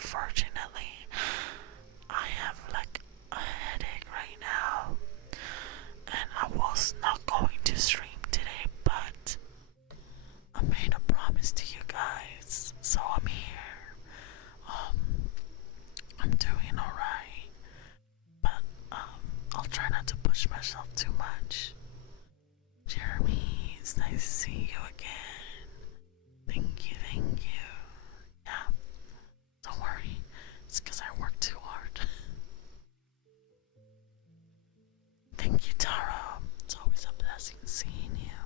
unfortunately, I have like a headache right now, and I was not going to stream today, but I made a promise to you guys, so I'm here. I'm doing alright, but I'll try not to push myself too much. Jeremy, it's nice to see you again. Thank you, thank you. Yeah, don't worry, it's because I work too hard. Thank you, Tara. It's always a blessing seeing you.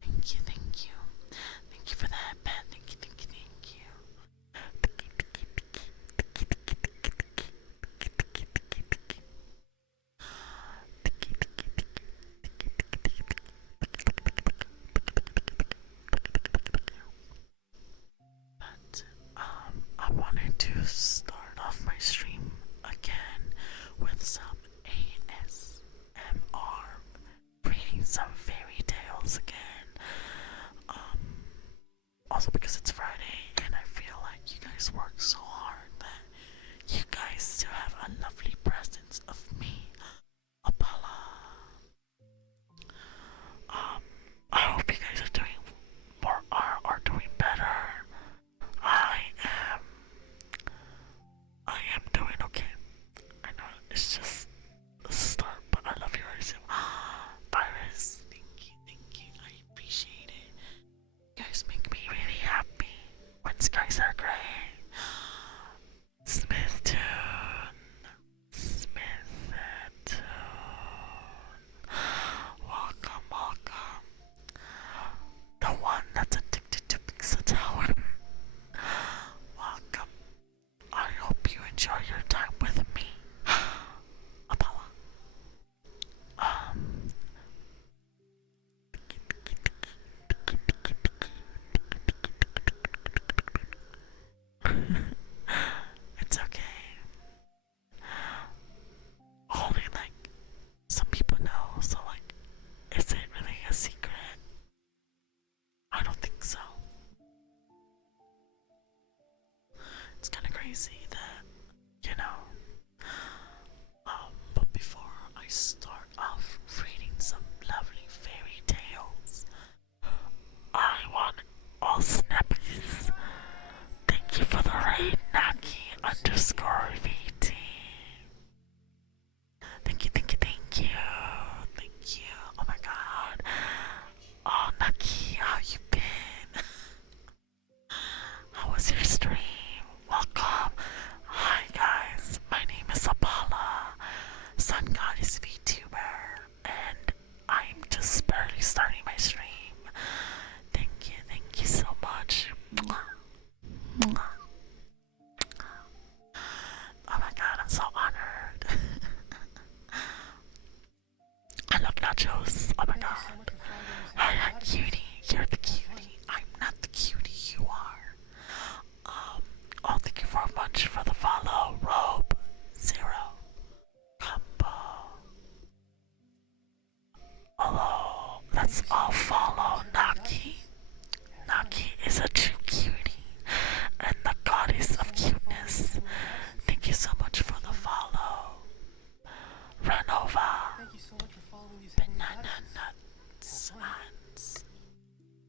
Thank you, thank you. Thank you for that, Pat. Thank you, thank you, thank you. But I wanted to start off my stream again with some ASMR, reading some fairy tales again. Also because it's Friday and I feel like you guys work so hard that you guys still have a lovely presence of me, Apala. I hope you guys are doing more are doing better. I am I am doing okay. I know it's just a start, but I love your eyes. Virus, thank you, I appreciate it. You guys make me really happy when skies are gray. Smith Tune, Smith Tune. Welcome, welcome. The one that's addicted to Pizza Tower. Welcome. I hope you enjoy your time with me, Apollo. It's okay. Only like some people know, so like, is it really a secret? I don't think so. It's kind of crazy that, you know. But before I start off reading some lovely fairy tales, I want all snappies. Thank you for the raid, Naki_VT. Thank you, thank you, thank you. Thank you. Oh my god. Oh, Naki, how you been? How was your stream? Welcome. Hi guys, my name is Apala, Sun Goddess VTuber, and I'm just barely starting my stream. Thank you so much. Oh my god, I'm so honored. I love nachos. Oh my god. Hi, cutie. You're the cutie. I'm not the cutie. You are. Oh, thank you very much for the follow. Robe Zero Combo. Hello. Let's all follow Naki. Naki is a true cutie and the goddess of cuteness. Thank you so much for the follow. Ranova. Banana Nuts and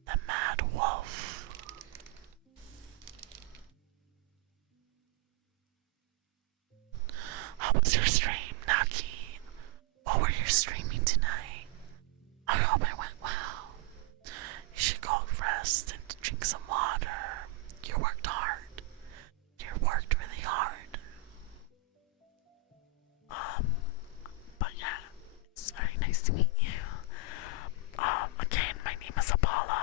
the Mad Wolf. How was your stream, Naki? What were you streaming tonight? I hope it went well. You should go rest and drink some water. You worked hard. You worked really hard. But yeah, it's very nice to meet you. Again, my name is Apollo,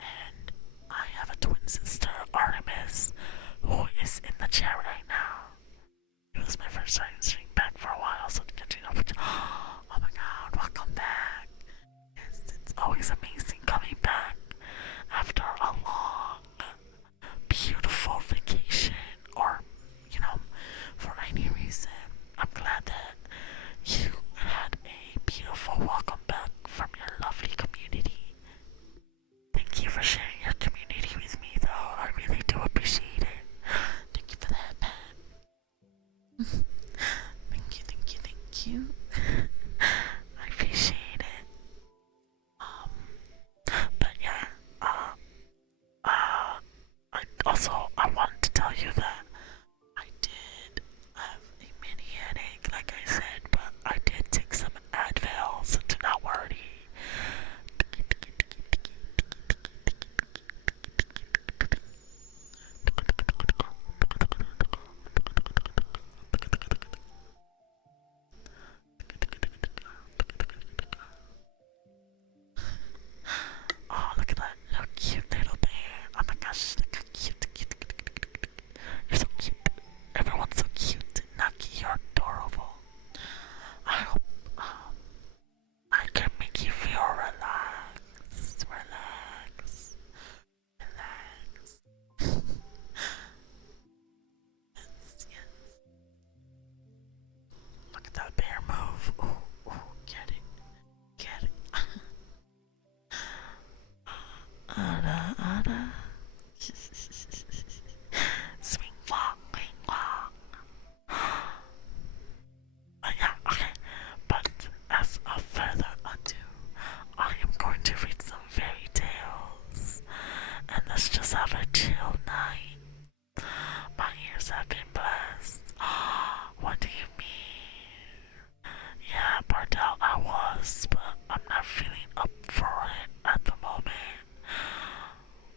and I have a twin sister, Artemis, who is in the chat right now. It was my first time streaming back for a while, so catching up with you. Oh my god, welcome back. It's always amazing coming back after a long, beautiful vacation, or, you know, for any reason. I'm glad that you had a beautiful welcome back from your lovely community. Thank you for sharing your community with me, though. I really do appreciate it. Also, I wanted to tell you that I did have a mini headache, like I said, but I did take some Advil, so do not worry. Oh, look at that little cute little bear. Oh my gosh, look how cute, cute. You're so cute. Everyone's so cute. Naki, you're adorable. I hope I can make you feel relaxed. Relax. Relax. Yes, yes. Look at that bear move. Ooh, ooh, get it. Get it. Ada, ada. Swing walk, wing walk. But yeah, okay. But as of further ado, I am going to read some fairy tales. And let's just have a chill night. My ears have been blessed. What do you mean? Yeah, Bardell, I was, but I'm not feeling up for it at the moment.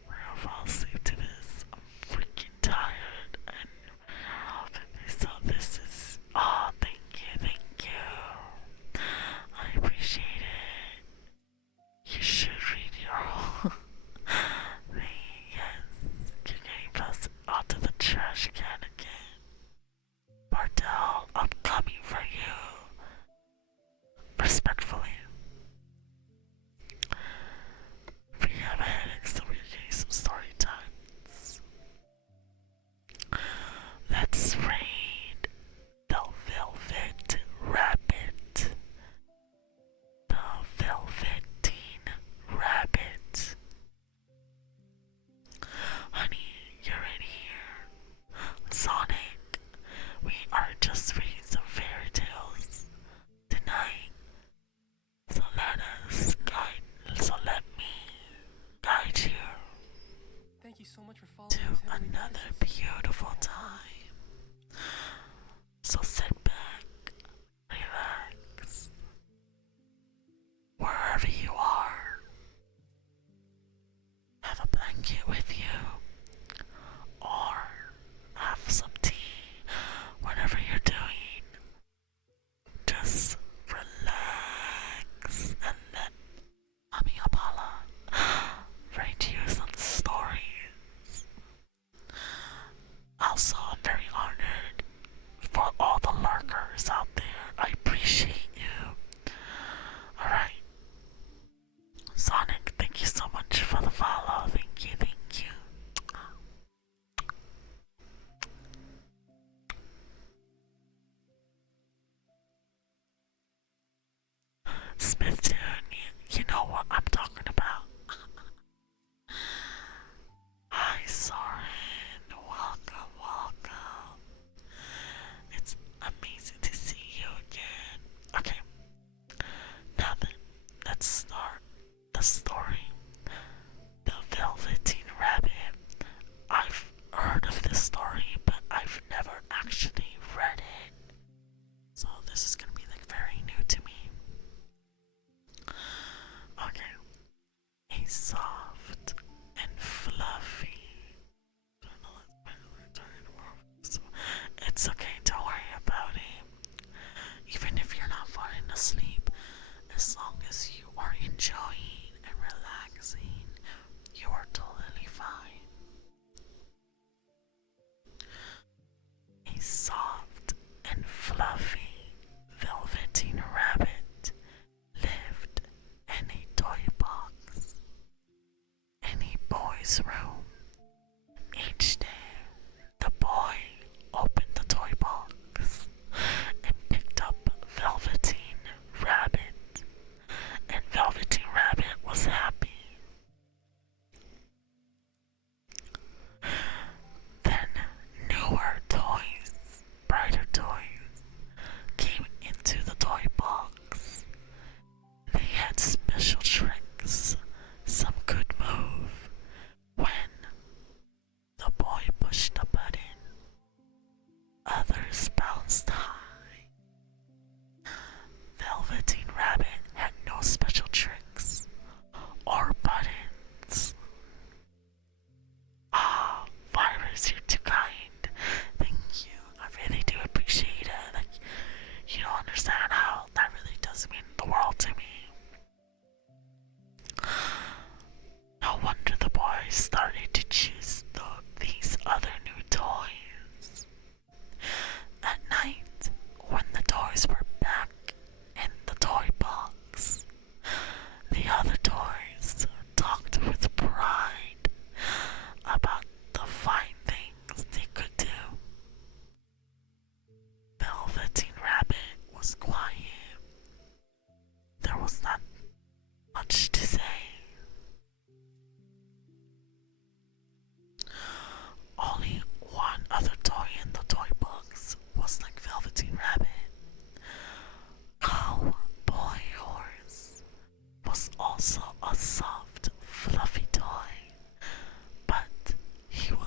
We're gonna fall asleep to this. I'm freaking tired, and so this is. Oh, thank you, thank you. I appreciate it. You should read your whole thing. Yes, you're getting busted onto the trash can again. Bardell, I'm coming for you. Respectfully. We have a headache, so we're getting some story times. Let's read The Velvet Rabbit. The Velveteen Rabbit. Honey, you're in here. Sonic, we are just reading some fairy tales tonight. So let me guide you Thank you so much for following to these heavenly another messages. beautiful time. So sit back, relax, wherever you are. Have a blanket with you, or have some tea, whatever you're doing. Just relax and let Mommy Apollo read you some stories. Also, I'm very honored for all the lurkers out there. I appreciate you. Alright. Sonic, thank you so much for the follow. Thank you, thank you. Smith, you know what I'm talking about. Hi, Soren. Welcome, welcome. It's amazing to see you again. Okay, now then, let's start the story. The Velveteen Rabbit. I've heard of this story, but I've never actually read it. So this is gonna be like very new to me. Okay. A soft and fluffy. It's okay, don't worry about it. Even if you're not falling asleep, as long as you are enjoying and relaxing, you are totally fine. A soft and fluffy velveteen rabbit lived in a toy box in a boy's room. Each day, the boy opened the toy box and picked up Velveteen Rabbit, and Velveteen Rabbit was happy. Then newer toys, brighter toys, came into the toy box. They had special tricks. Some could move when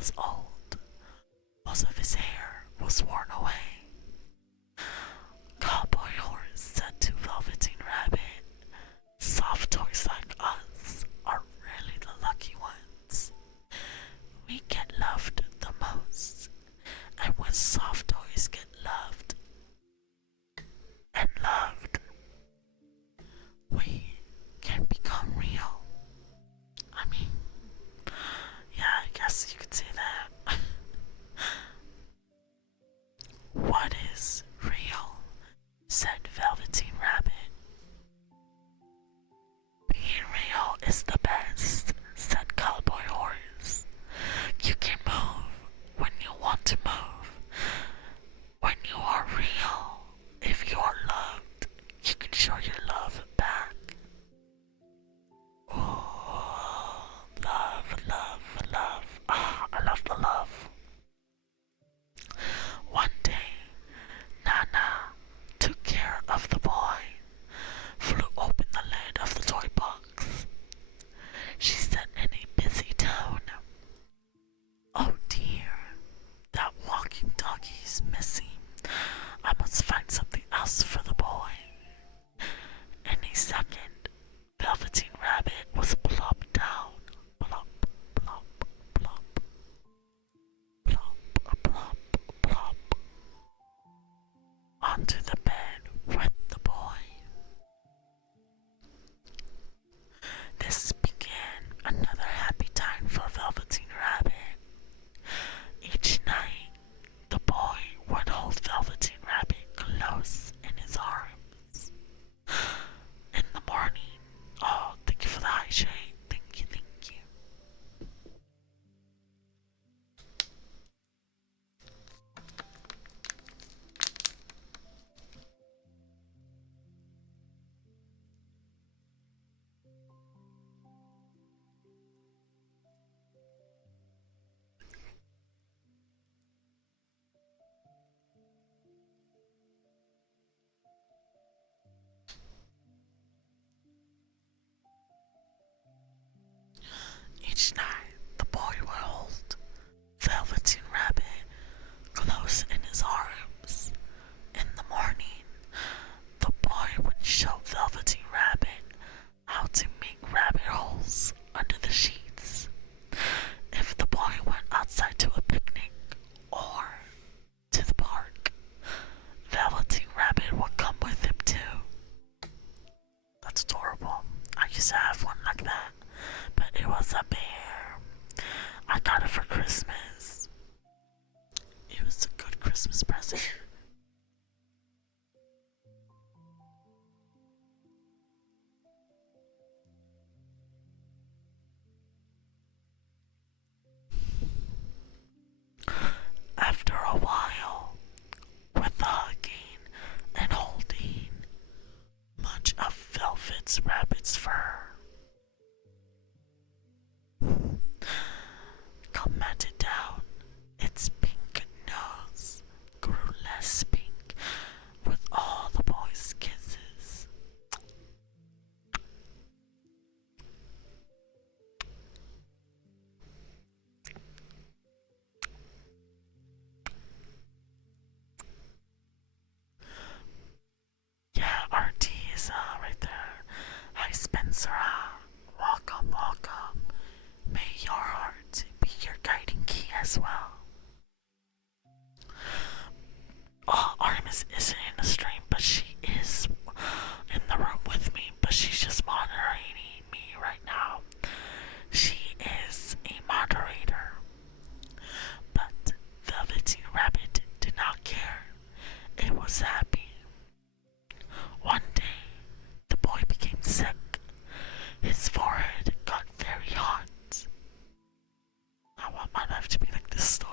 was old. Most of his hair was worn away. Cowboy Horse said to Velveteen Rabbit, "Soft toys like us are really the lucky ones. We get loved the most, and when soft toys get loved and loved, we can become real." I mean, yeah, I guess you could say that. "What is real?" said Velveteen Rabbit. "Being real is the best," said Cowboy Horse. "You can move when you want to move. When you are real, if you are loved, you can show your love back." Oh, love, love, love. Ah, I love the love. One day, Nana took care of the boy, flew open the lid of the toy box. She said in a busy tone, "Oh dear, that walking doggie's missing. I must find something else for the boy." In a second, Velveteen Rabbit was plopped down. Plop, plop, plop, plop, plop, plop, onto the bed with the boy. This began another happy time for Velveteen Rabbit. Each night, the boy would hold Velveteen Rabbit close in his arms. In the morning, oh, thank you for the hydrate. Thank you, thank you. Each night, the boy would hold Velveteen Rabbit close in his arms. In the morning, the boy would show Velveteen Rabbit how to make rabbit holes under the sheets. If the boy went outside to a picnic or to the park, Velveteen Rabbit would come with him too. That's adorable. I used to have one like that, but it was a bear. I got it for Christmas. It was a good Christmas present. After a while, with hugging and holding much of Velvet's rabbit's fur, commented down, its pink nose grew less pink with all the boy's kisses. Yeah, RT is right there. Hi Spencer, welcome, welcome. May your heart be your guiding key as well. Oh, Artemis isn't in the stream, but she is in the room with me, but she's just moderating me right now. She is a moderator. But Velveteen Rabbit did not care. It was happy. One day, the boy became sick. His forehead got very hot. I want my life to be like this story.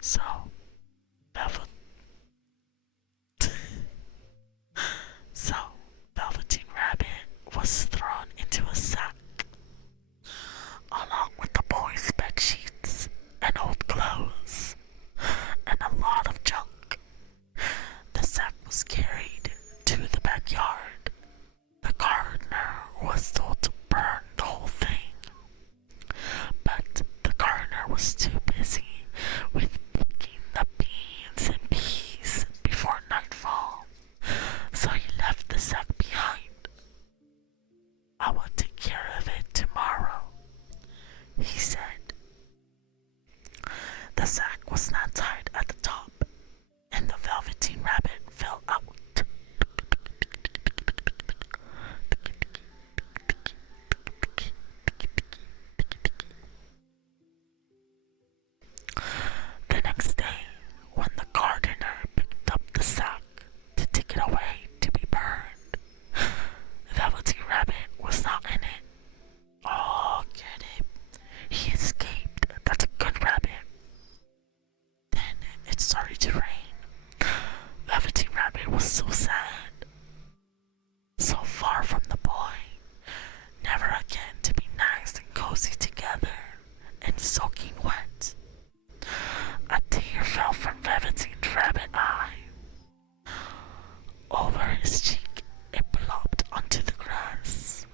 So, Velvet. So, Velveteen Rabbit was thrown into a sack, along with the boys' bed sheets and old clothes, and a lot of junk. The sack was carried to the backyard. The gardener was told to burn the whole thing, but the gardener was too busy with picking the beans and peas before nightfall, so he left the sack behind. "I will take care of it tomorrow," he said. The sack was not tied at the top, and the Velveteen Rabbit fell out. The next day, when the gardener picked up the sack to take it away to be burned, the Velveteen Rabbit was not in it. Oh, get it? He escaped. That's a good rabbit. Then it started to rain. Velveteen Rabbit was so sad. So far from the boy. Never again to be nice and cozy together and soaking wet. A tear fell from Velveteen's rabbit eye. Over his cheek, it plopped onto the grass.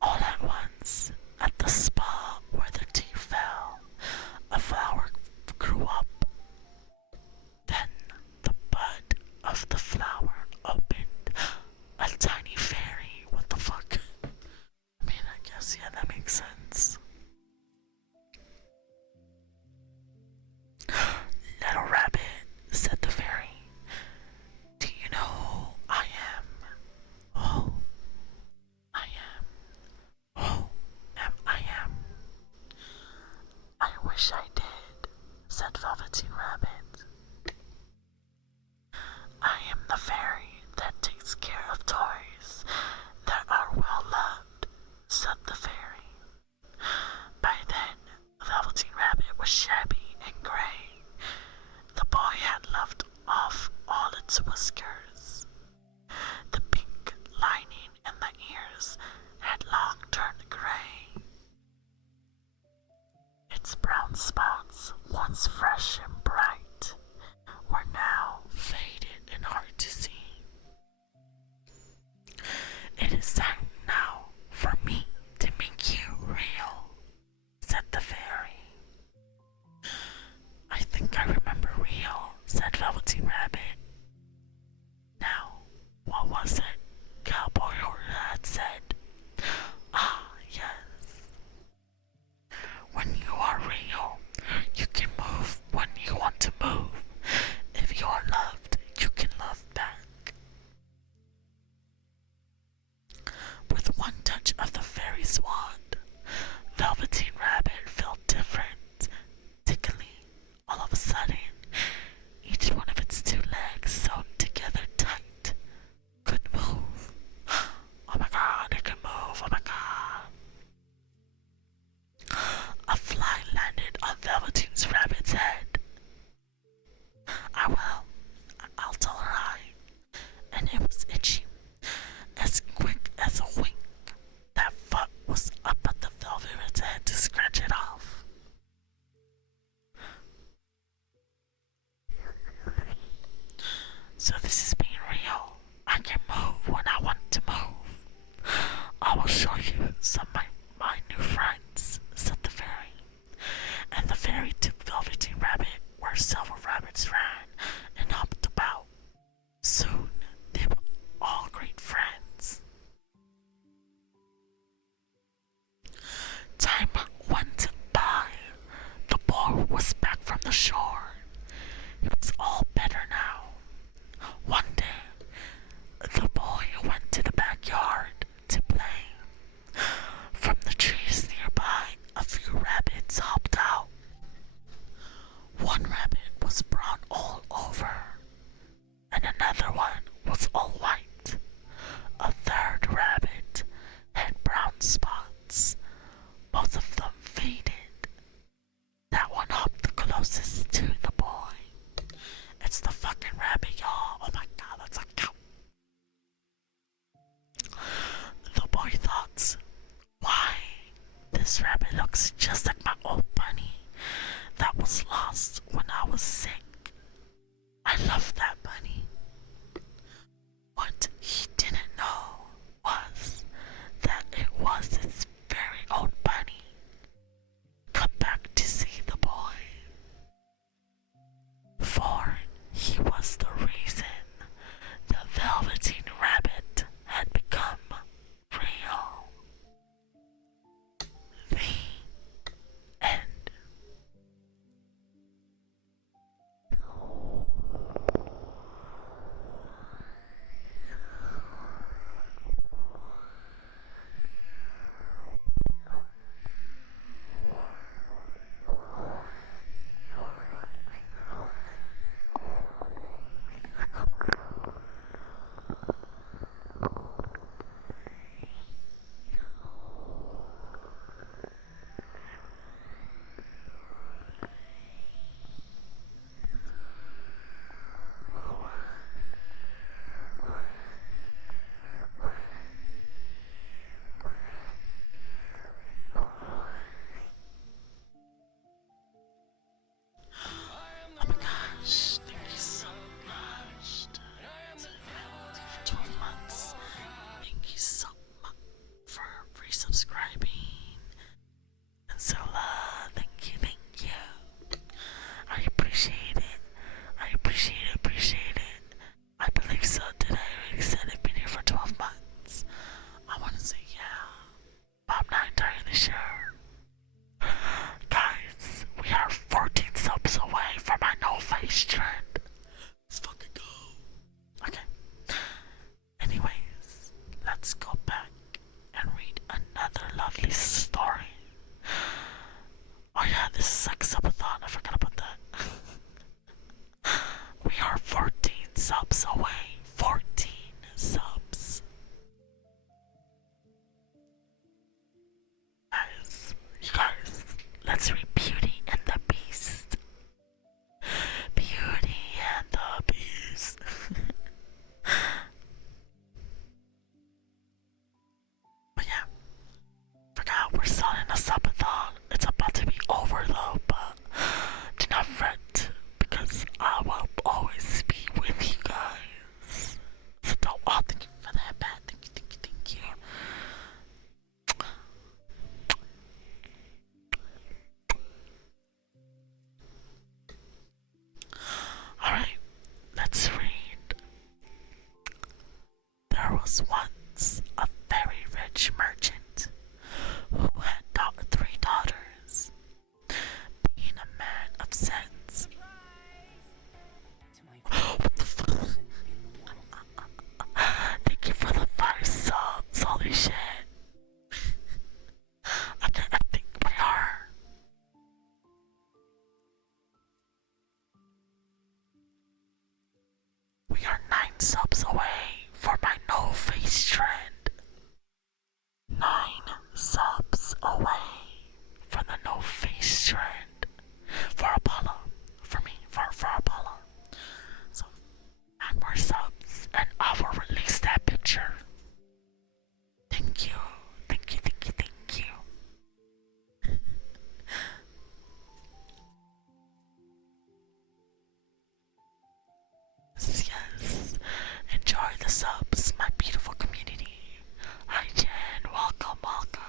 All at once, at the spot where the tear fell, a flower grew up. Then the bud of the flower opened. A tiny fairy. What the fuck? I mean, I guess, yeah, that makes sense. "Little rabbit," said the fairy, "do you know who I am?" "Who I am? Who am I am?" "I wish I did," said Velveteen Rabbit. "I am the fairy that takes care of toys that are well loved," said the fairy. By then, Velveteen Rabbit was shabby and gray. The boy had left off all its whiskers. The pink lining in the ears had long turned gray. Its brown spots, once fresh and bright, were now faded and hard to see. "It is time now for me to make you real," said the fairy. "I think I remember real," said Velveteen Rabbit. Now, what was it Cowboy Horse had said? Ah, yes. "When you are real, you can move when you want to move. If you are loved, you can love back." With one touch of the fairy's wand, Velveteen Rabbit felt different. Tickly, all of a sudden, each one of its two legs sewn together tight could move. Oh my god, it could move, oh my god. A fly landed on Velveteen's rabbit's head. I'll tell her and it was itchy. As quick as a wink, that foot was up at the velvet's head to scratch it off. "So this is being real. I can move when I want to move. I will show you some of my new friends," said the fairy. And the fairy took Velveteen Rabbit where several rabbits ran and hopped about. Soon they were all great friends. Time went by. The boy was back from the shore. It was all better now. One day, the boy went to the backyard to play. looks just like my old bunny that was lost when I was sick. I love that bunny. What he didn't know was that it was his very own bunny come back to see the boy. For he was the reason the Velveteen Rabbit had become real. The end. Oh my gosh, thank you so much. For 12 months. Thank you so much for resubscribing. And Zola, thank you, thank you. I appreciate it. I appreciate it. I believe so. Did I already said I've been here for 12 months? I want to say yeah, but I'm not entirely sure. Guys, we are 14 subs away from my no face trend. Let's fucking go. Okay. Anyways, let's go back and read another lovely story. Oh yeah, this is like subathon. I forgot about that. We are 14 subs away. 14 subs. You guys, let's read Beauty and the Beast. Beauty and the Beast. But yeah, forgot we're still in a subathon. It's about to be over though, but do not fret because I will always be with you guys. So don't all thank you for that, Pat. Thank you, thank you, thank you. Alright, let's read. There was once a very rich merchant who had 3 daughters. Being a man of sense. To my favorite person in the world. Thank you for the 5 subs. Holy shit. Okay, I think we are. We are 9 subs away for my no face trend. 9 subs away for the no face trend. For Apollo. For me. For Apollo. So, 9 more subs and I will release that picture. Thank you. Thank you, thank you, thank you. Yes. Enjoy the subs, my beautiful community. Hi Jen, welcome, welcome.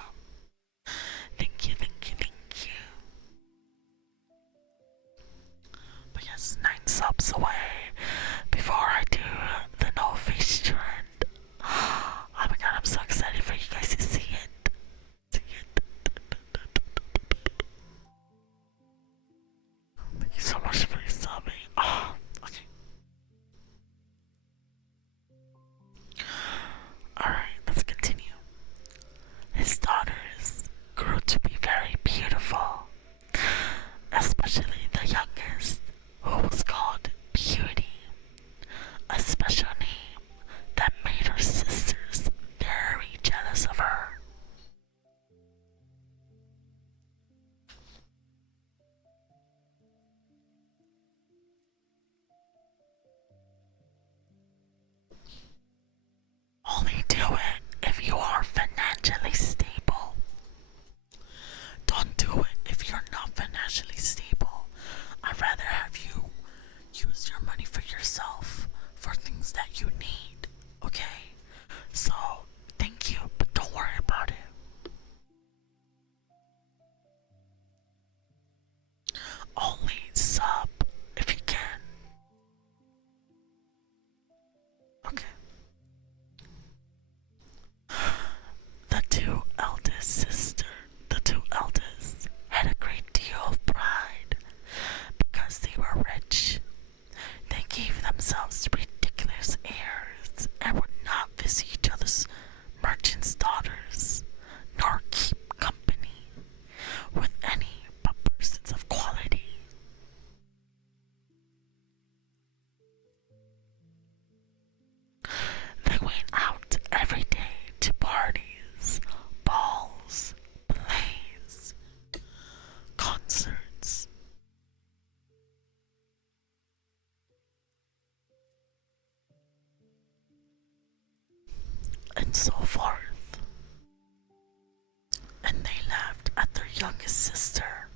and they laughed at their youngest sister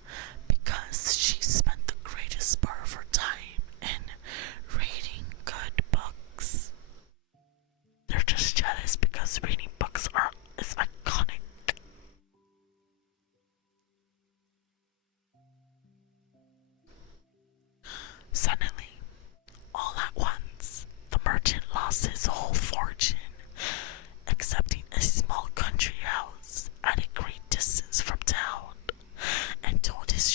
because she spent the greatest part of her time in reading good books. They're just jealous because reading books is iconic. Suddenly, all at once, the merchant lost his whole fortune, excepting a small country house at a great distance from town, and told his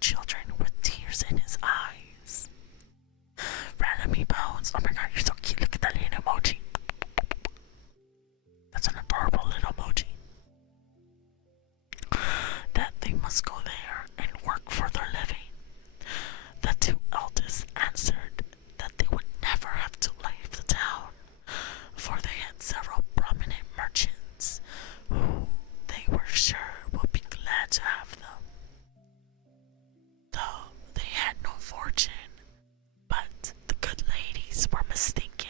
children with tears in his eyes. Randomly Bones, oh my god, you're so cute. Look at that little emoji. That's an adorable little emoji. That they must go there and work for their living. The two eldest answered that they would never have to leave the town, for they had several prominent merchants who they were sure would be glad to have them. Though they had no fortune, but the good ladies were mistaken,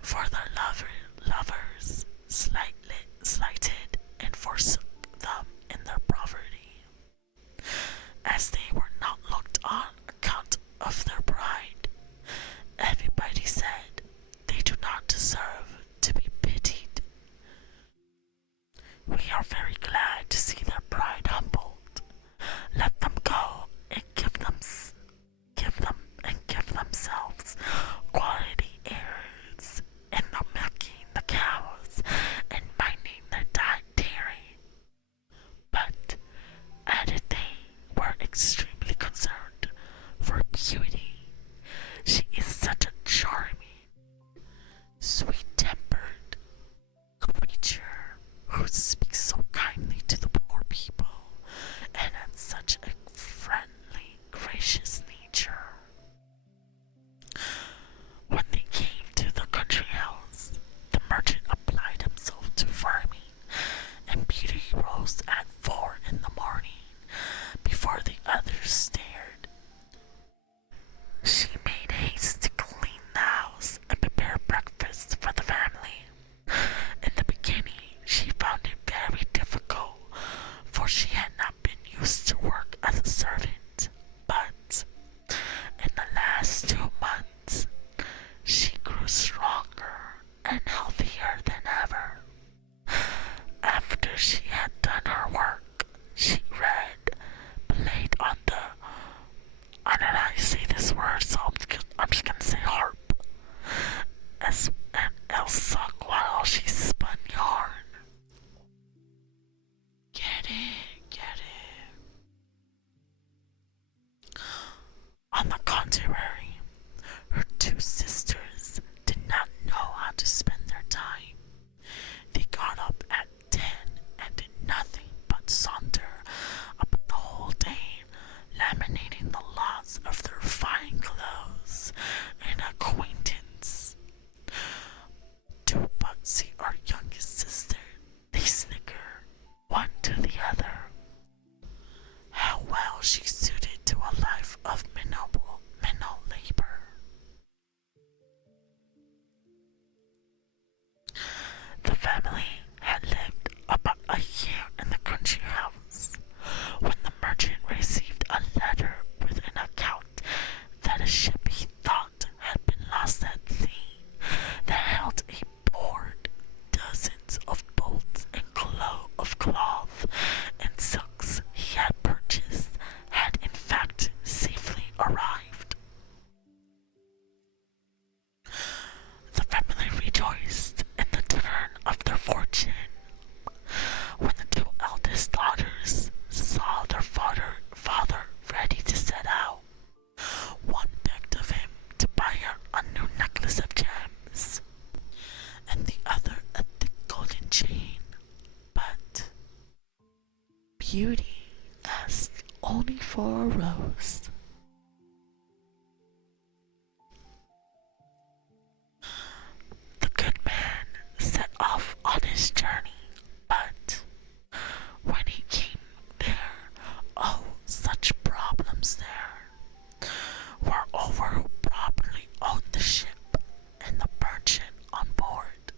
for their lovers slighted and forsook them in their poverty, as they were not looked on account of their pride. Everybody said they do not deserve to be pitied. We are very glad to see their pride humbled. Let them go and give themselves quality airs in the milking the cows and minding their dairy. But added they were extremely concerned for beauty. She is such a charming, sweet-tempered creature who speaks so kindly to the poor people and has such a friendly, gracious nature. When they came to the country house, the merchant applied himself to farming, and Beauty rose at 4 in the morning before the others stared. She made haste to clean the house and prepare breakfast for the family. In the beginning, she found it very difficult, for she had not been used to work as a servant, but in the last 2 months, she grew stronger and healthier than ever. After she had done her work, she read, played on the, I don't know how you say this word, so I'm just gonna say harp, and else suck while she spun yarn. Get it, get it. On the contrary, her two sisters did not know how to spend their time. They got up at 10 and did nothing but saunter about the whole day, laminating the lots of their fine clothes and acquaintance. To Butsy, our youngest sister, they snicker, one to the other. How well she's suited to a life of menial labor. The family had lived about a year in the country house when the merchant received a letter with an account that a ship he thought had been lost at sea, that held a board, dozens of bolts and of cloth and silks he had purchased, had in fact safely arrived. The family rejoiced in the turn of their fortune. When the two eldest daughters saw their father ready to set out, one begged of him to buy her a new necklace of gems, and the other a thick golden chain. But Beauty asked only for a rose. The good man set off on his journey, but when he came there, oh, such problems there! Moreover, who properly owned the ship and the merchant on board,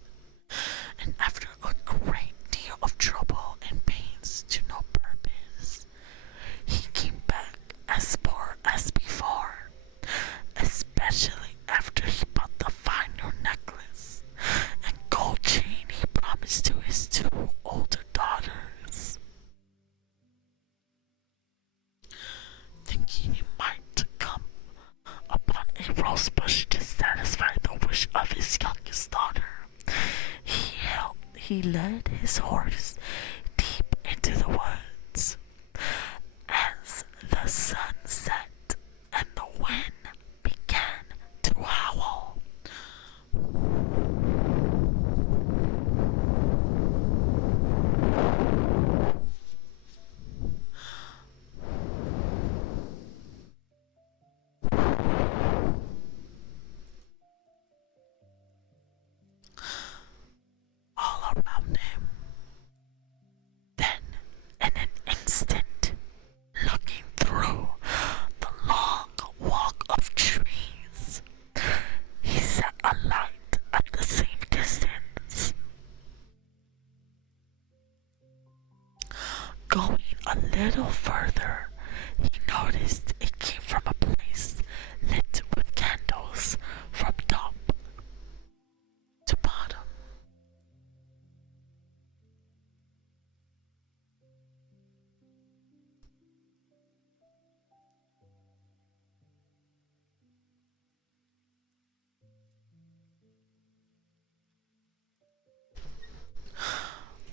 and after a great deal of trouble and pains he led his horse deep into the woods. As the sun set and the wind began to howl, all around him. Then, in an instant, looking through the long walk of trees, he set a light at the same distance. Going a little further, he noticed it came from a place lit with candles from top to bottom.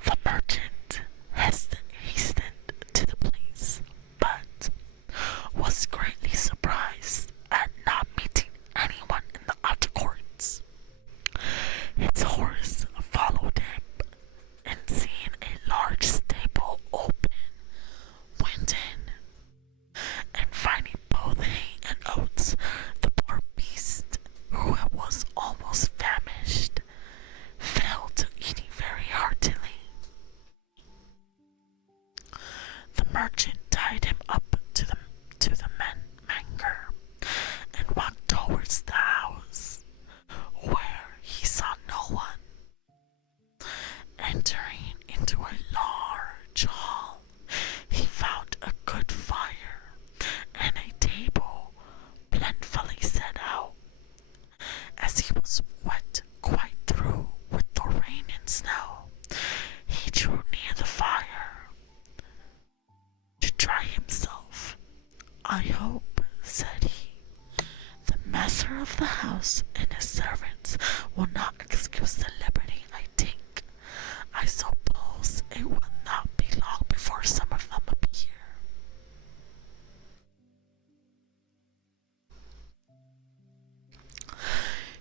The merchant hastened to the place, but was greatly surprised at not meeting anyone in the outer courts. His horse followed him, and seeing a large stable open, went in, and finding both hay and oats, the poor beast, who was almost famished, fell to eating very heartily. The merchant tied him up to the manger and walked towards the house, where he saw no one. Entering into a large hall, he found a good fire and a table plentifully set out. As he was wet quite through with the rain and snow, he drew near the fire to dry himself. "I hope," said he, "the master of the house and his servants will not excuse the liberty I take. I suppose it will not be long before some of them appear."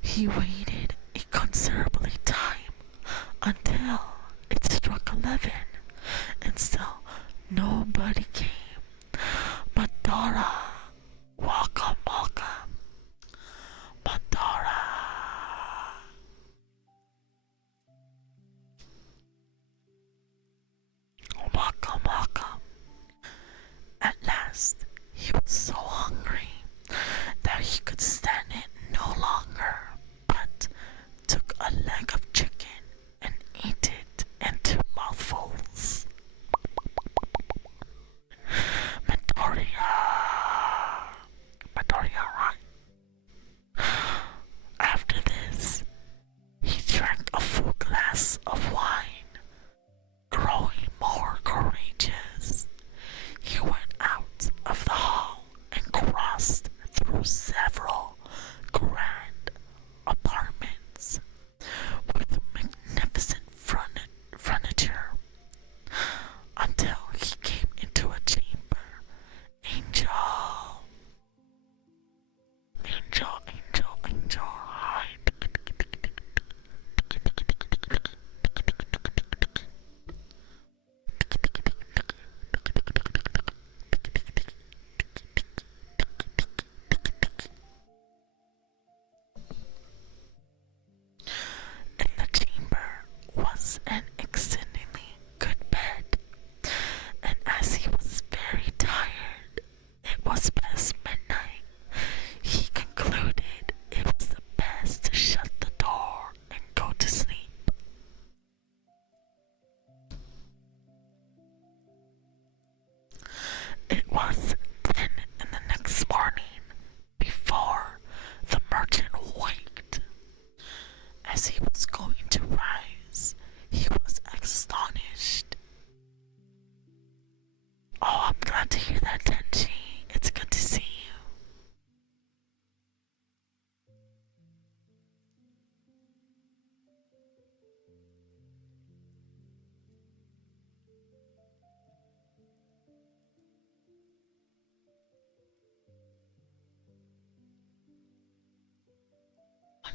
He waited a considerable time until it struck 11, and still nobody came. "Madara, welcome, welcome, Madara." "Welcome, welcome." At last, he was so hungry that he could stand it no longer, but took a leg of chicken and ate it in 2 mouthfuls.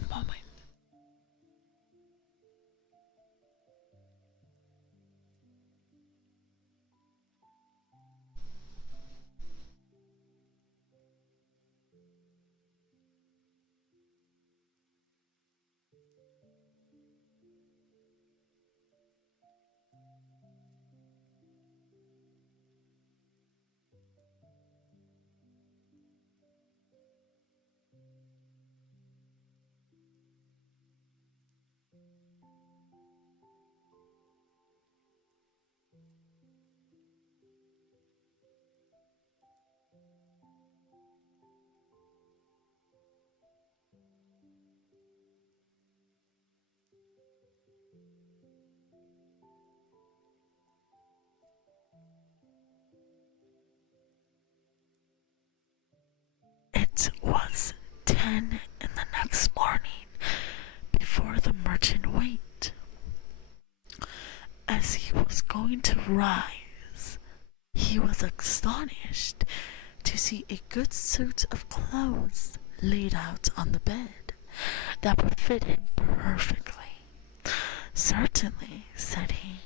moment. It was 10 in the next morning before the merchant waked. As he was going to rise, he was astonished to see a good suit of clothes laid out on the bed that would fit him perfectly. Certainly, said he,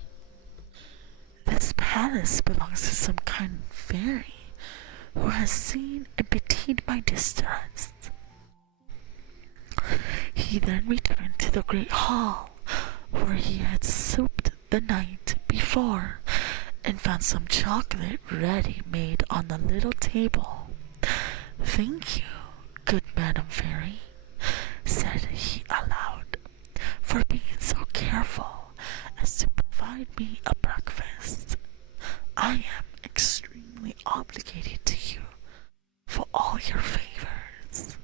this palace belongs to some kind fairy who has seen and pitied my distress. He then returned to the great hall where he had supped the night before and found some chocolate ready made on the little table. Thank you, good Madam Fairy, said he aloud, for being so careful as to provide me a breakfast. I am extremely obligated to you for all your favors.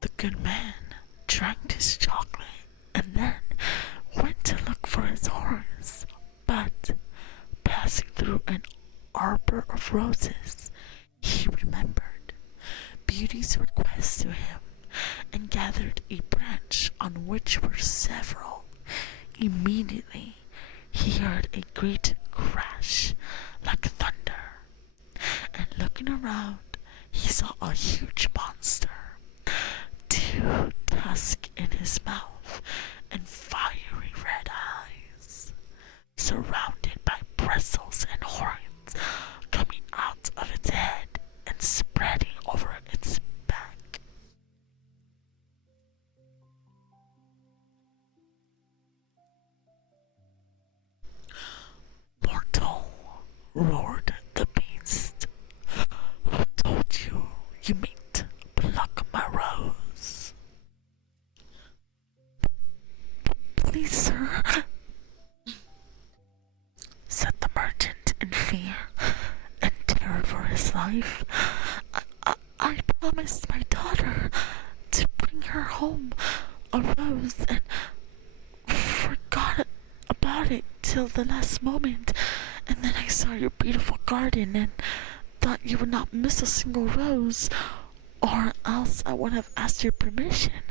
The good man drank his chocolate and then went to look for his horse, but passing through an arbor of roses, he remembered Beauty's request to him and gathered a branch on which were several. Immediately he heard a great crash like thunder, and looking around he saw a huge monster, two tusks in his mouth and fiery red eyes, surrounded by bristles and horns coming out of its head and spreading over its back. Mortal, roared the beast, who told you you might pluck my rose? Please, sir, said the merchant in fear and terror for his life. I promised my daughter to bring her home a rose and forgot about it till the last moment, and then I saw your beautiful garden and thought you would not miss a single rose, or else I would have asked your permission.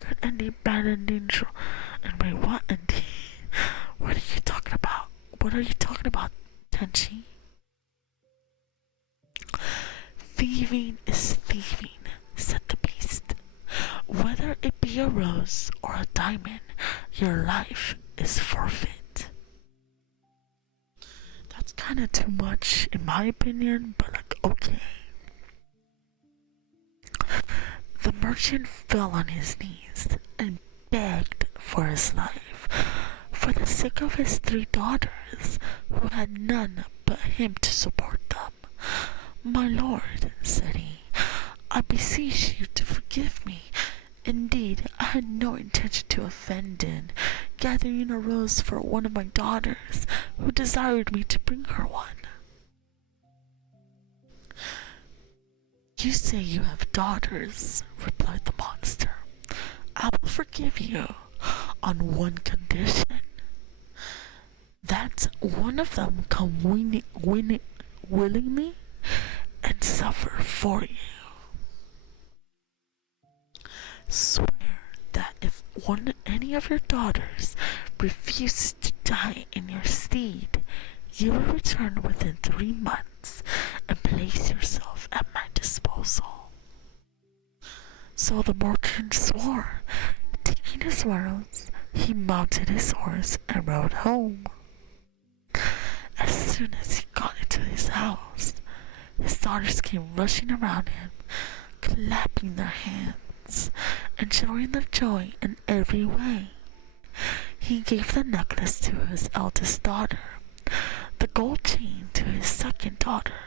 Good ending, bad ending, and wait, what ending? What are you talking about? What are you talking about, Tenchi? Thieving is thieving, said the beast. Whether it be a rose or a diamond, your life is forfeit. That's kind of too much, in my opinion, but like, okay. The merchant fell on his knees and begged for his life, for the sake of his 3 daughters, who had none but him to support them. My lord, said he, I beseech you to forgive me. Indeed, I had no intention to offend in gathering a rose for one of my daughters, who desired me to bring her one. You say you have daughters, replied the monster. I will forgive you on one condition, that one of them come willingly and suffer for you. Swear that if any of your daughters refuses to die in your stead, You will return within 3 months and place yourself at my disposal." So the merchant swore. Taking his words, he mounted his horse and rode home. As soon as he got into his house, his daughters came rushing around him, clapping their hands and showing their joy in every way. He gave the necklace to his eldest daughter, the gold chain to his second daughter.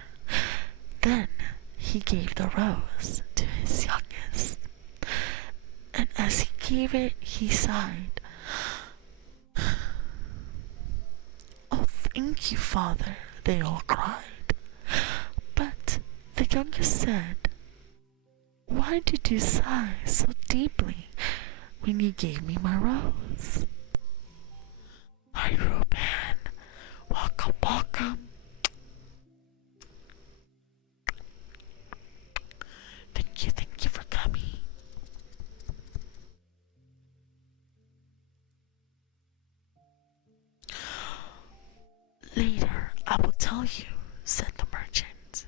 Then he gave the rose to his youngest. And as he gave it, he sighed. "Oh, thank you, father," they all cried. But the youngest said, "Why did you sigh so deeply when you gave me my rose?" "Hi, Ruben. Welcome, welcome. Thank you for coming." "Later, I will tell you," said the merchant.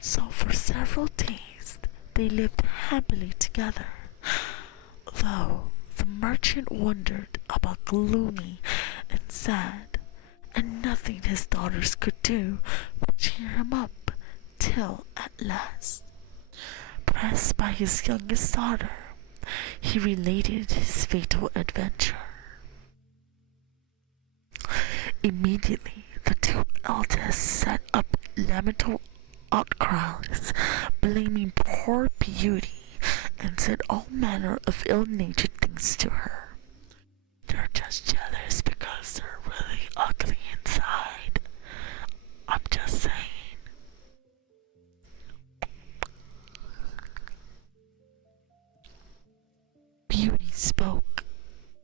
So for several days they lived happily together, though the merchant wondered about gloomy and sad, and nothing his daughters could do would cheer him up, till at last, pressed by his youngest daughter, he related his fatal adventure. Immediately the two eldest set up lamentable outcries, blaming poor Beauty, and said all manner of ill-natured things to her. "They're just jealous because they're really ugly inside. I'm just saying." Beauty spoke.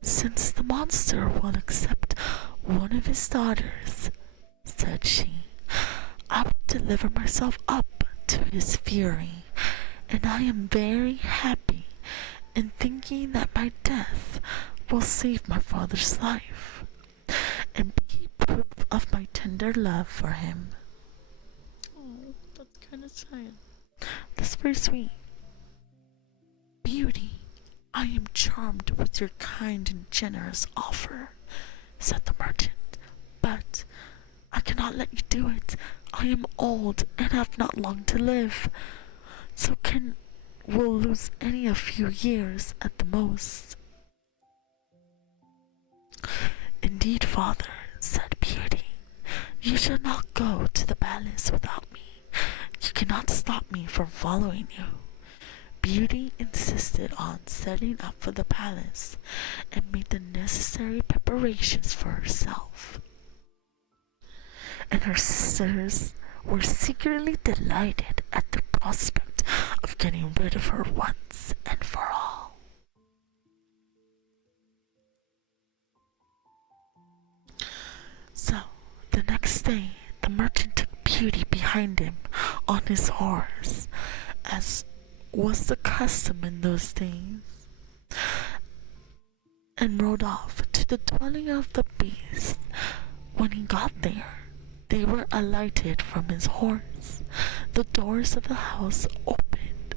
"Since the monster will accept one of his daughters," said she, "I will deliver myself up to his fury, and I am very happy in thinking that my death will save my father's life, and be proof of my tender love for him." Oh, that's kind of sad. That's very sweet. "Beauty, I am charmed with your kind and generous offer," said the merchant, "but I cannot let you do it. I am old and have not long to live, so will lose any a few years at the most." "Indeed, father," said Beauty, "you shall not go to the palace without me. You cannot stop me from following you." Beauty insisted on setting up for the palace and made the necessary preparations for herself. And her sisters were secretly delighted at the prospect of getting rid of her once and for all. So the next day the merchant took Beauty behind him on his horse, as was the custom in those days, and rode off to the dwelling of the beast. When he got there, they were alighted from his horse. The doors of the house opened.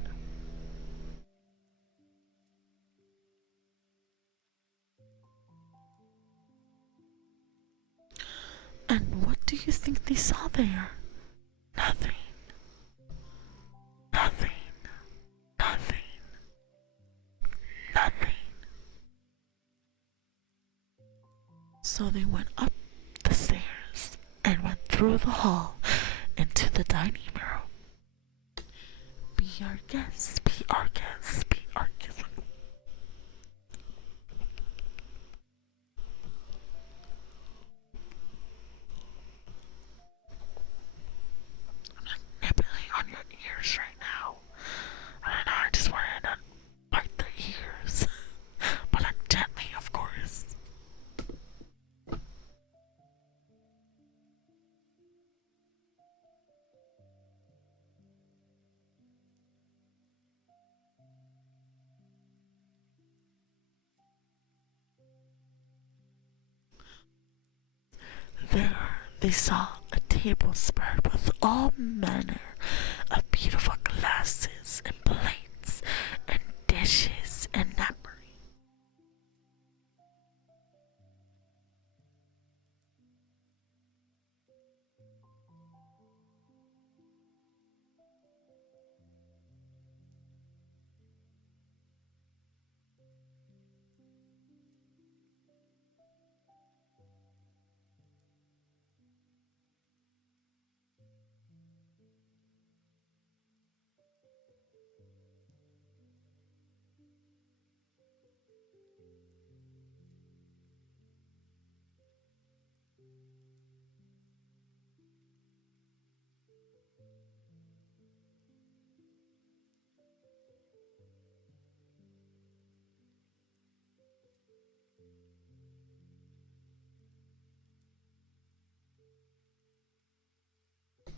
And what do you think they saw there? Nothing. Nothing. Nothing. Nothing. So they went up the stairs and went through the hall into the dining room. Be our guest, be our guest, be our guest. I'm like nibbling on your ears right now. And I just wanted to bite the ears. But like gently, of course. There they saw a table spread with all manner of beautiful glasses and plates and dishes and napery.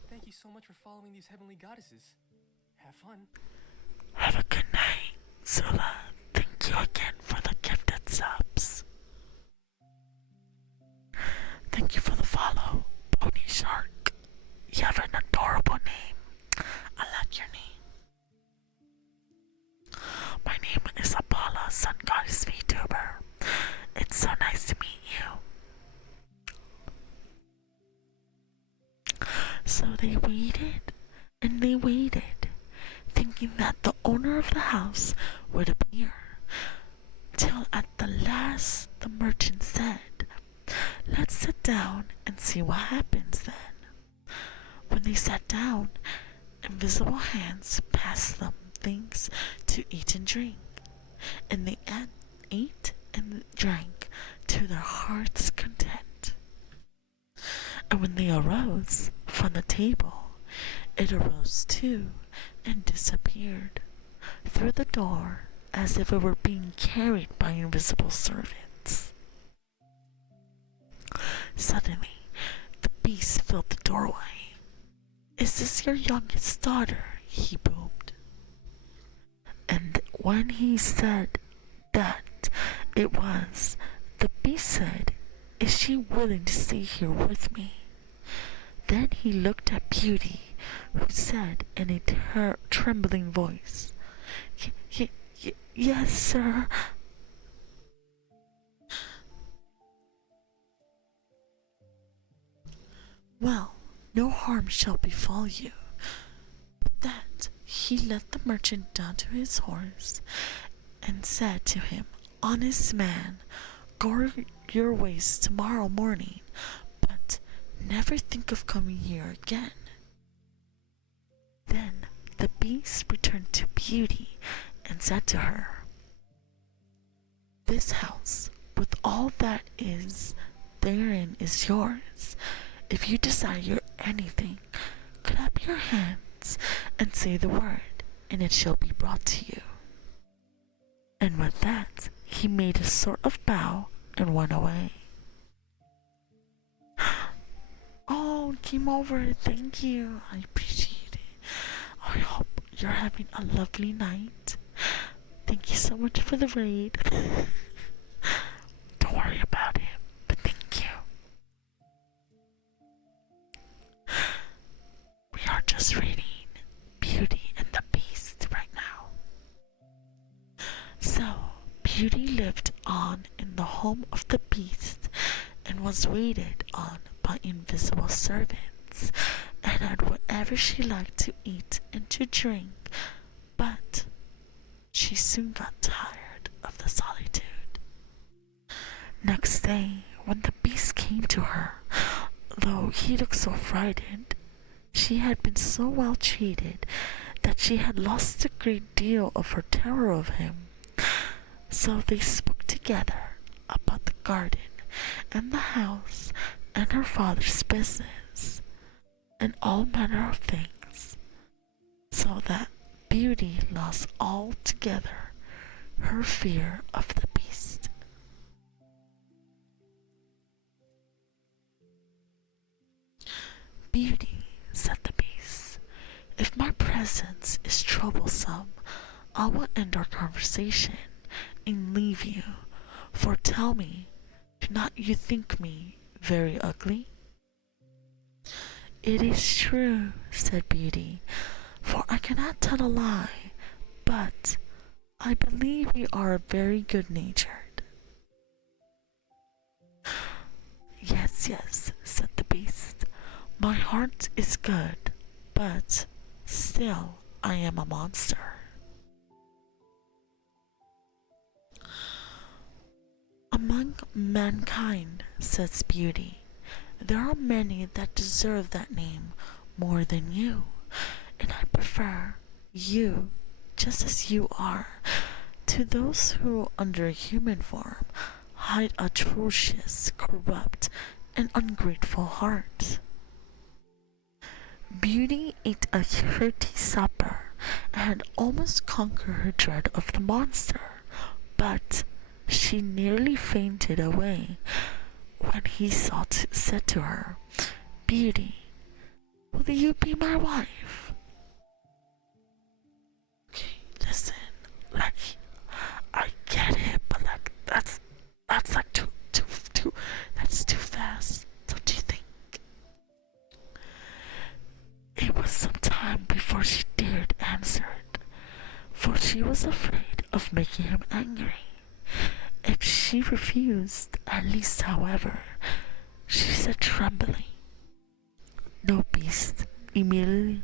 Thank you so much for following these heavenly goddesses. Have fun. Have a good night, Zula. Thank you again for the gifted subs. Thank you for the follow, Pony Shark. You have an adorable name. I like your name. My name is Apollo, Sun Goddess VTuber. It's so nice to meet you. So they waited and they waited, thinking that the owner of the house would appear, till at the last the merchant said, "Let's sit down and see what happens then." When they sat down, invisible hands passed them things to eat and drink, and they ate and drank to their heart's content. And when they arose from the table, it arose too and disappeared through the door as if it were being carried by invisible servants. Suddenly, the beast filled the doorway. "Is this your youngest daughter?" he boomed. And when he said that it was, the beast said, "Is she willing to stay here with me?" Then he looked at Beauty, who said in a trembling voice, "Yes, sir." "Well, no harm shall befall you." With that, he led the merchant down to his horse and said to him, "Honest man, go your ways tomorrow morning, but never think of coming here again." Then the beast returned to Beauty and said to her, "This house, with all that is therein, is yours. If you desire anything, clap your hands and say the word, and it shall be brought to you." And with that, he made a sort of bow and went away. "Oh, came over. Thank you. I appreciate it. I hope you're having a lovely night. Thank you so much for the raid." Don't worry about it, but thank you. We are just reading Beauty and the Beast right now. So, Beauty lived on in the home of the Beast and was waited on by invisible servants and had whatever she liked to eat and to drink, but she soon got tired of the solitude. Next day, when the Beast came to her, though he looked so frightened, she had been so well treated that she had lost a great deal of her terror of him. So they spoke together about the garden and the house and her father's business and all manner of things, so that Beauty lost altogether her fear of the Beast. "Beauty," said the Beast, "if my presence is troublesome, I will end our conversation and leave you, for tell me, do not you think me very ugly?" It is true, said Beauty, for I cannot tell a lie, but I believe you are very good-natured. Yes, yes, said the Beast. My heart is good, but still I am a monster. Among mankind, says Beauty, there are many that deserve that name more than you, and I prefer you, just as you are, to those who, under human form, hide atrocious, corrupt, and ungrateful hearts. Beauty ate a hearty supper and had almost conquered her dread of the monster, but she nearly fainted away when he said to her, Beauty, will you be my wife? Okay, listen, like, I get it, but like, that's like that's too fast, don't you think? It was some time before she dared answer it, for she was afraid of making him angry. If she refused, at least, however, she said trembling, No, Beast. Immediately,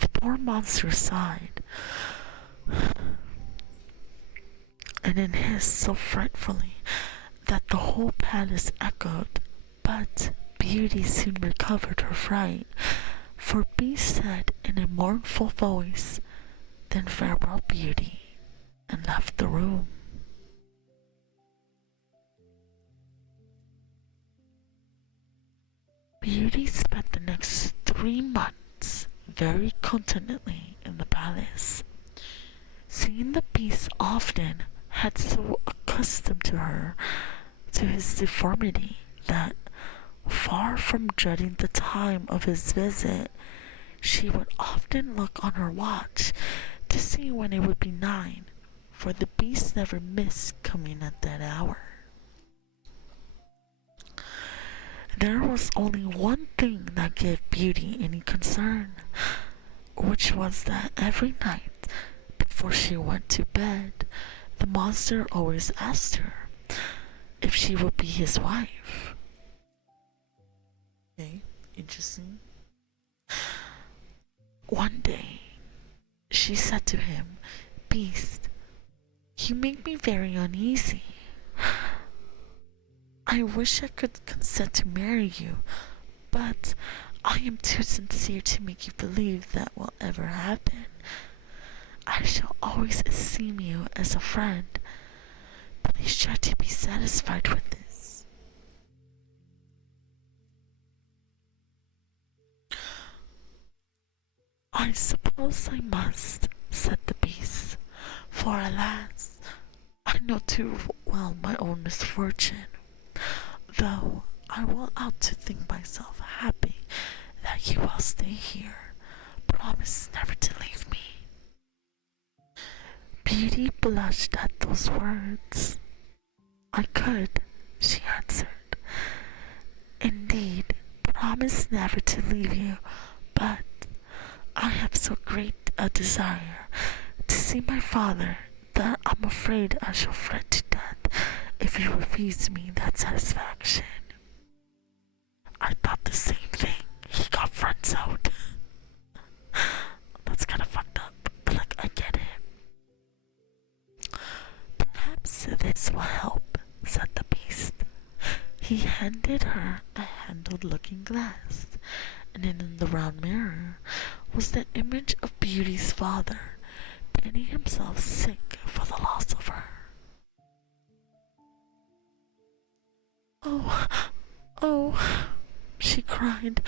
the poor monster sighed, and then hissed so frightfully that the whole palace echoed. But Beauty soon recovered her fright, for Beast said in a mournful voice, Then farewell, Beauty, and left the room. Beauty spent the next 3 months very contentedly in the palace. Seeing the Beast often had so accustomed to his deformity that, far from dreading the time of his visit, she would often look on her watch to see when it would be 9, for the Beast never missed coming at that hour. There was only one thing that gave Beauty any concern, which was that every night before she went to bed, the monster always asked her if she would be his wife. Okay, interesting. One day, she said to him, Beast, you make me very uneasy. I wish I could consent to marry you, but I am too sincere to make you believe that will ever happen. I shall always esteem you as a friend. Please try to be satisfied with this. I suppose I must, said the Beast, for alas, I know too well my own misfortune, though I will out to think myself happy that you will stay here. Promise never to leave me. Beauty blushed at those words. I could, she answered, indeed promise never to leave you, but I have so great a desire to see my father that I'm afraid I shall fret to death if you refuse me that satisfaction. I thought the same thing. He got friend-zoned. That's kind of fucked up, but like, I get it. Perhaps this will help, said the Beast. He handed her a handled looking glass, and in the round mirror was the image of Beauty's father, pitying himself sick for the loss of her. Oh, oh, she cried.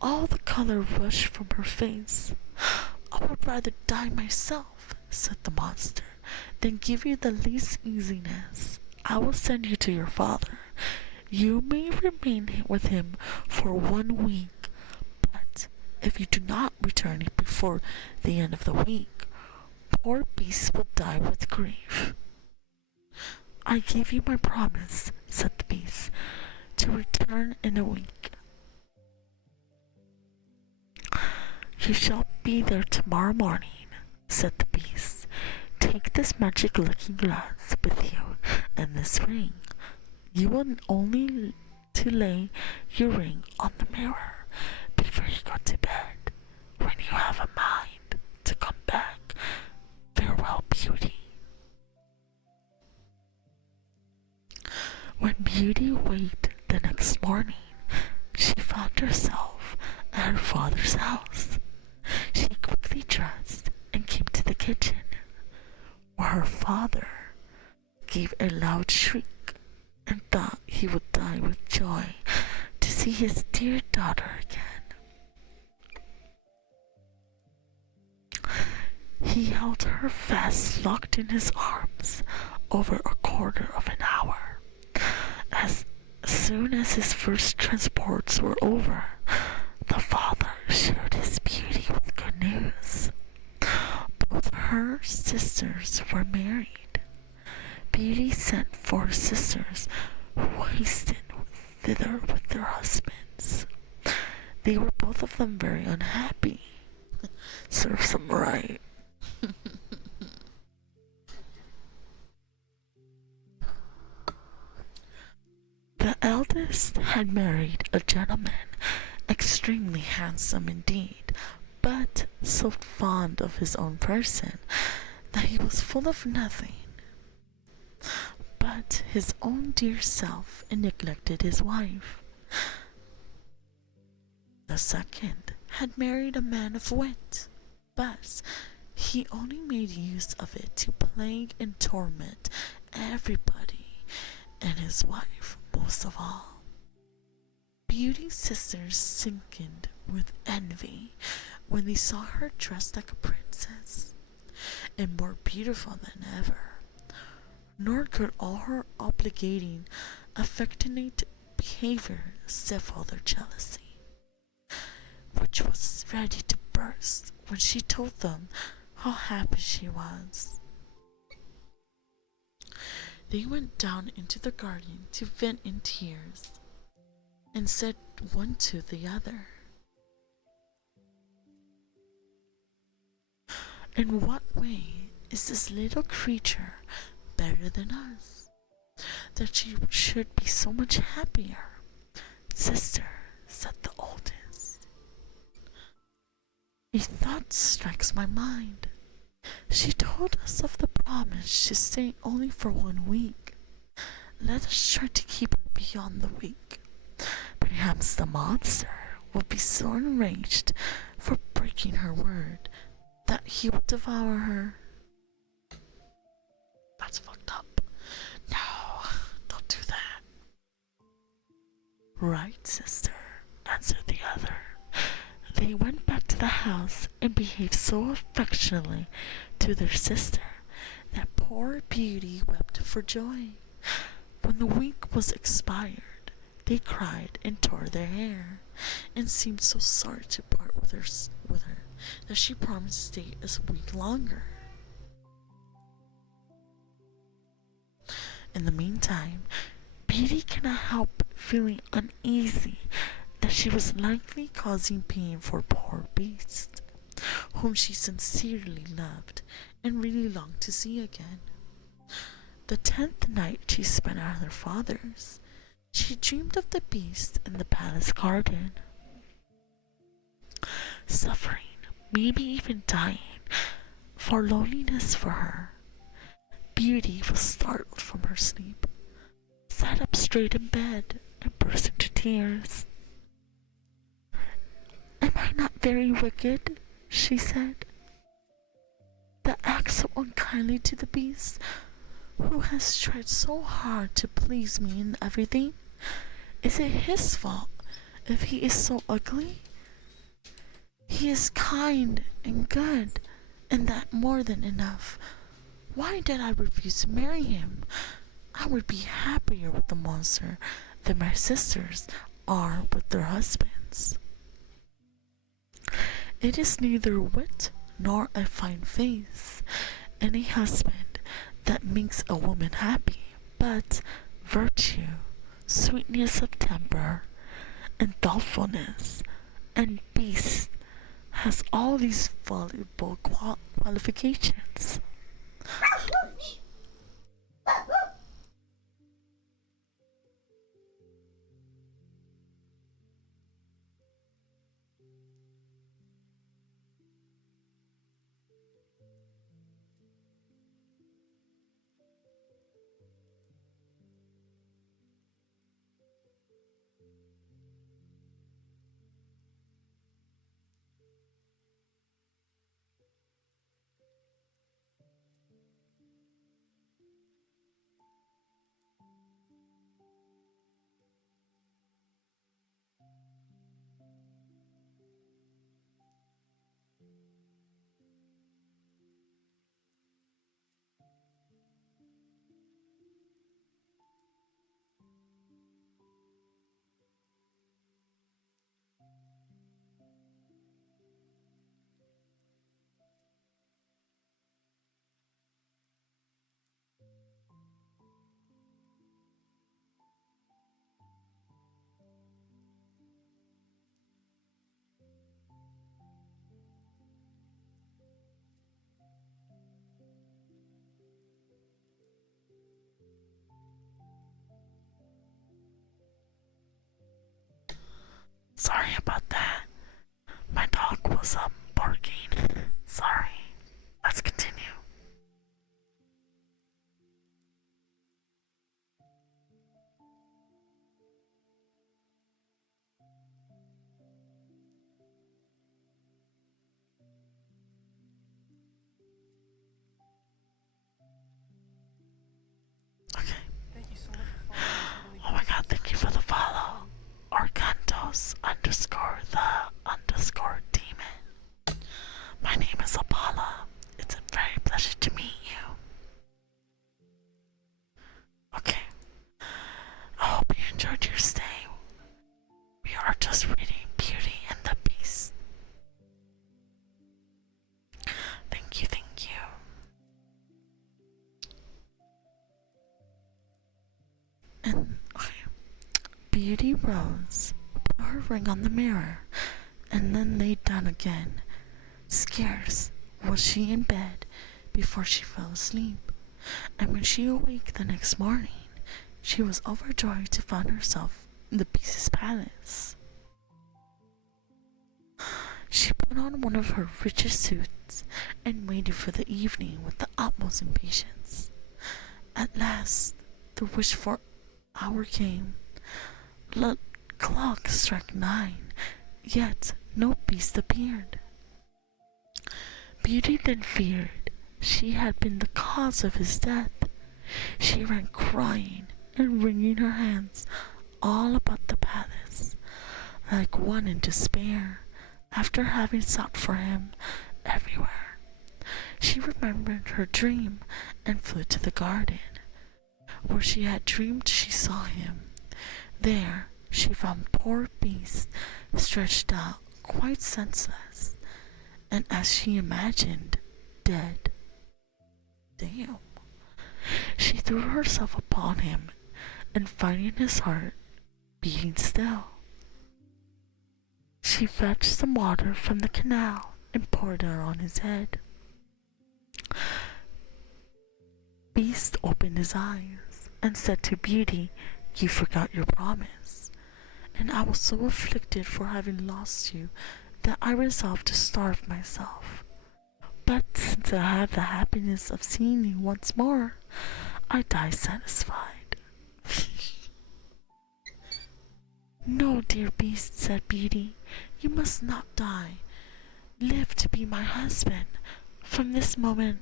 All the color rushed from her face. I would rather die myself, said the monster, than give you the least uneasiness. I will send you to your father. You may remain with him for 1 week, but if you do not return before the end of the week, poor Beast will die with grief. I give you my promise, said the Beast, to return in a week. "You shall be there tomorrow morning," said the beast. "Take this magic looking glass with you and this ring. You will only to lay your ring on the mirror before you go to bed. When you have a mind to come back, farewell, Beauty." When Beauty waked the next morning, she found herself at her father's house. She quickly dressed and came to the kitchen, where her father gave a loud shriek and thought he would die with joy to see his dear daughter again. He held her fast locked in his arms over a quarter of an hour. As soon as his first transports were over, the father shared his Beauty with good news. Both her sisters were married. Beauty sent for her sisters, who hastened thither with their husbands. They were both of them very unhappy. Serves them right. The eldest had married a gentleman, extremely handsome indeed, but so fond of his own person that he was full of nothing but his own dear self, and neglected his wife. The second had married a man of wit, but he only made use of it to plague and torment everybody, and his wife most of all. Beauty's sisters sickened with envy when they saw her dressed like a princess, and more beautiful than ever. Nor could all her obligating, affectionate behavior stifle their jealousy, which was ready to burst when she told them how happy she was. They went down into the garden to vent in tears, and said one to the other, "In what way is this little creature better than us, that she should be so much happier?" "Sister," said the oldest, "a thought strikes my mind. She told us of the promise to stay only for 1 week. Let us try to keep her beyond the week. Perhaps the monster will be so enraged for breaking her word that he will devour her." That's fucked up. No, don't do that. "Right, sister," answered the other. They went back to the house and behaved so affectionately to their sister that poor Beauty wept for joy. When the week was expired, they cried and tore their hair, and seemed so sorry to part with her that she promised to stay a week longer. In the meantime, Beauty cannot help feeling uneasy that she was likely causing pain for poor Beast, whom she sincerely loved and really longed to see again. The 10th night she spent at her father's, she dreamed of the Beast in the palace garden. Suffering, maybe even dying, for loneliness for her, Beauty was startled from her sleep, sat up straight in bed, and burst into tears. "Am I not very wicked," she said, "that act so unkindly to the Beast, who has tried so hard to please me in everything? Is it his fault if he is so ugly? He is kind and good, and that more than enough. Why did I refuse to marry him? I would be happier with the monster than my sisters are with their husbands. It is neither wit nor a fine face and a husband that makes a woman happy, but virtue, sweetness of temper, and thoughtfulness, and Beast has all these valuable qualifications. Sorry about that. My dog was barking. Sorry. Let's continue. Okay. Thank you so much for following these heavenly Oh my god, goddesses. thank you for the follow. Argantos underscore the underscore demon. My name is Apollo. It's a very pleasure to meet you. Okay. I hope you enjoyed your stay. We are just reading Beauty and the Beast. Thank you, thank you. And okay. Beauty rose, put her ring on the mirror, and then laid down again. Scarce was she in bed before she fell asleep, and when she awoke the next morning, she was overjoyed to find herself in the Beast's palace. She put on one of her richest suits and waited for the evening with the utmost impatience. At last, the wished for hour came. The clock struck 9, yet no Beast appeared. Beauty then feared she had been the cause of his death. She ran crying and wringing her hands all about the palace, like one in despair, after having sought for him everywhere. She remembered her dream and flew to the garden, where she had dreamed she saw him. There she found poor Beast stretched out quite senseless, and as she imagined, dead. Damn. She threw herself upon him, and finding his heart beating still, she fetched some water from the canal and poured it on his head. Beast opened his eyes and said to Beauty, "You forgot your promise, and I was so afflicted for having lost you that I resolved to starve myself. But since I have the happiness of seeing you once more, I die satisfied." "No, dear Beast," said Beauty, "you must not die. Live to be my husband. From this moment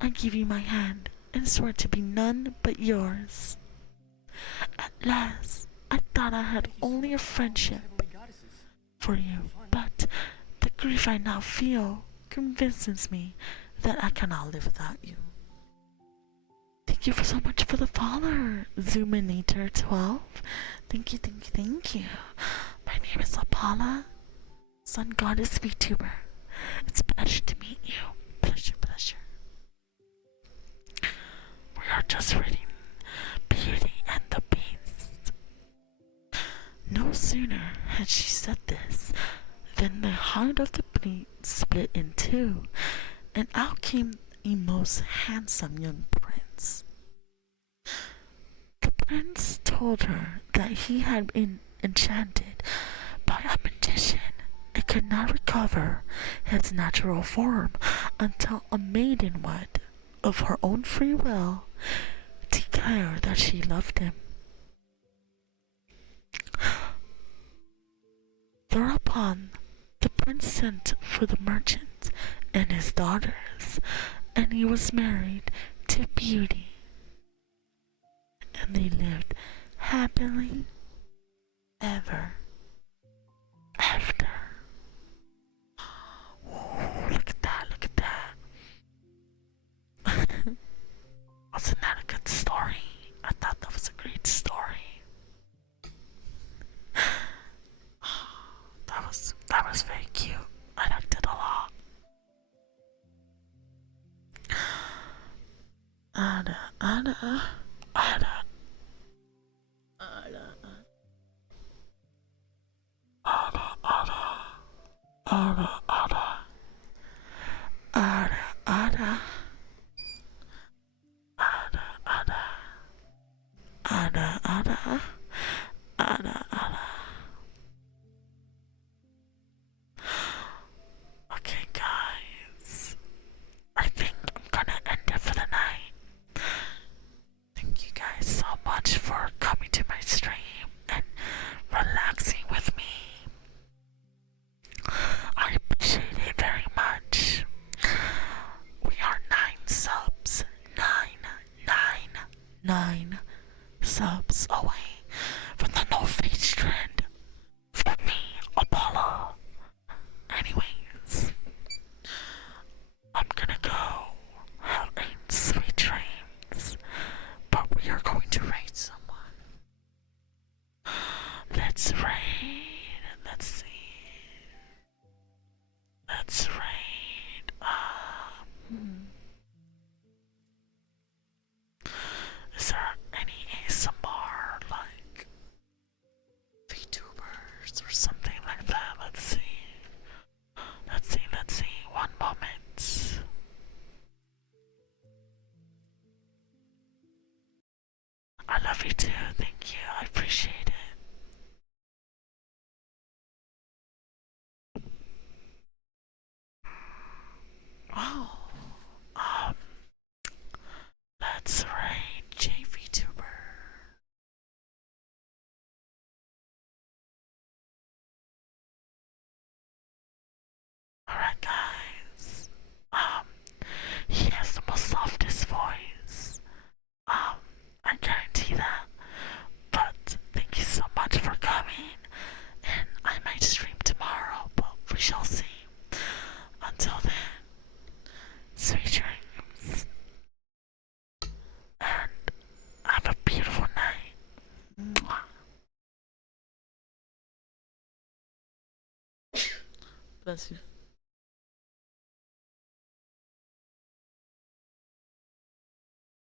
I give you my hand and swear to be none but yours." At last I thought I had Thank you so only a much for following these friendship heavenly goddesses. for you, but the grief I now feel convinces me that I cannot live without you. Thank you so much for the follower, Zoominator12. Thank you, thank you, thank you. My name is Apollo, Sun Goddess VTuber. It's a pleasure to meet you. Pleasure, pleasure. We are just reading Beauty and the Beast. No sooner had she said this than the heart of the split in two, and out came a most handsome young prince. The prince told her that he had been enchanted by a magician and could not recover his natural form until a maiden would, of her own free will, declare that she loved him. Thereupon, the prince sent for the merchant and his daughters, and he was married to Beauty, and they lived happily ever after. Oh, look at that, look at that. Wasn't that a good story? I thought that was a great story. That was very cute. I liked it a lot. Ada, ada, ada, ada, ada, ada, ada, ada, ada, ada, ada, ada, ada, ada, ada. Okay, guys. I think I'm gonna end it for the night. Thank you guys so much for coming to my stream and relaxing with me. I appreciate it very much. We are 9 subs. 9 subs away from the no face trend for me, Apollo. Anyways, I'm gonna go have a sweet dreams, but we are going to raid someone. Let's raid. Let's see. Let's raid. Is there any ASMR like VTubers or something like that? Let's see. Let's see. Let's see. One moment. I love you too. Thank you. I appreciate it. Oh, um, let's rate JVTuber. Alright, guys. He has the most softest voice. I guarantee that. But thank you so much for coming, and I might stream tomorrow, but we shall see. Until then, sweet dreams, and have a beautiful night. Mwah. Bless you.